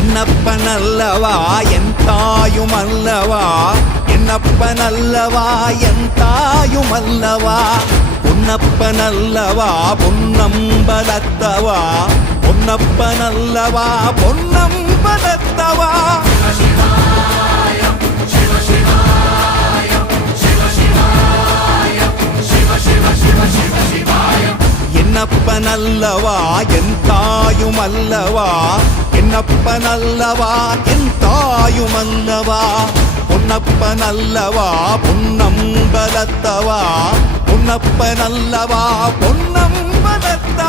என்னப்பனல்லவா என் தாயுமல்லவா, என்னப்பனல்லவா என் தாயுமல்லவா, பொன்னப்பனல்லவா பொன்னம்பலத்தவா, பொன்னப்பனல்லவா பொன்னம்பலத்தவா. என்னப்பனல்லவா என் தாயுமல்லவா, என்னப்பனல்லவா என் தாயுமல்லவா, பொன்னப்பனல்லவா பொன்னம்பலத்தவா, பொன்னப்பனல்லவா பொன்னம்பலத்தவா.